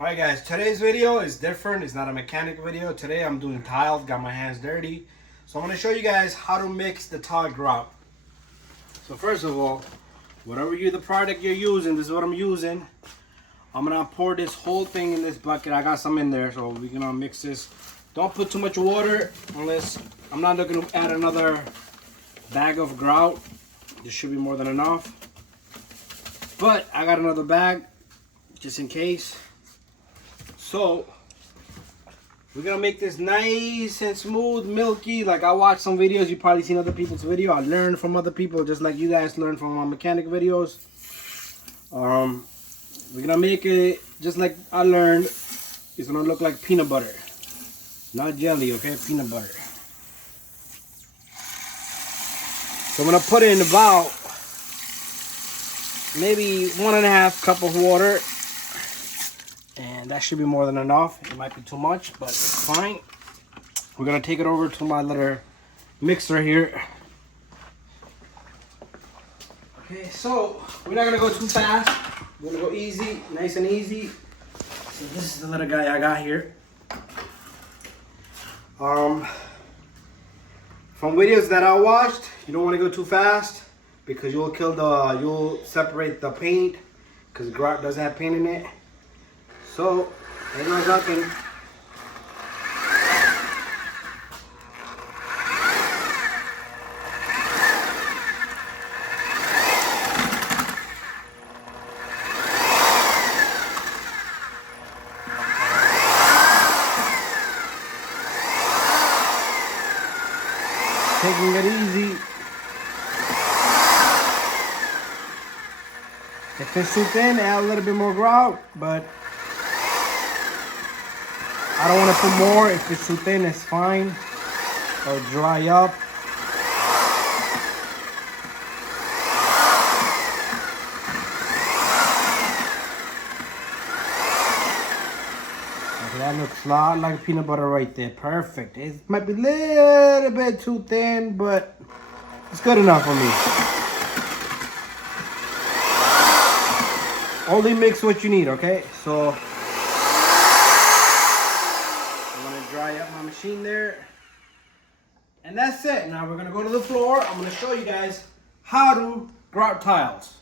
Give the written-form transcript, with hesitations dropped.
Alright guys, today's video is different. It's not a mechanic video. Today I'm doing tiles, got my hands dirty. So I'm going to show you guys how to mix the tile grout. So first of all, whatever the product you're using, this is what I'm using. I'm going to pour this whole thing in this bucket. I got some in there, so we're going to mix this. Don't put too much water unless I'm not looking to add another bag of grout. This should be more than enough. But I got another bag just in case. So we're gonna make this nice and smooth, milky. Like I watched some videos, you probably seen other people's video. I learned from other people, just like you guys learn from my mechanic videos. We're gonna make it just like I learned. It's gonna look like peanut butter, not jelly, okay? Peanut butter. So I'm gonna put in about maybe 1.5 cups of water. And that should be more than enough. It might be too much, but it's fine. We're gonna take it over to my little mixer here. Okay, so we're not gonna go too fast. We're gonna go easy, nice and easy. So this is the little guy I got here. From videos that I watched, you don't want to go too fast because you'll separate the paint because the grout doesn't have paint in it. So, ain't no ducking. Taking it easy. If it's too thin, add a little bit more grout, but I don't want to put more. If it's too thin, it's fine. Or dry up. Okay, that looks a lot like peanut butter right there. Perfect. It might be a little bit too thin, but it's good enough for me. Only mix what you need, okay? So dry up my machine there, and that's it. Now we're gonna go to the floor. I'm gonna show you guys how to grout tiles.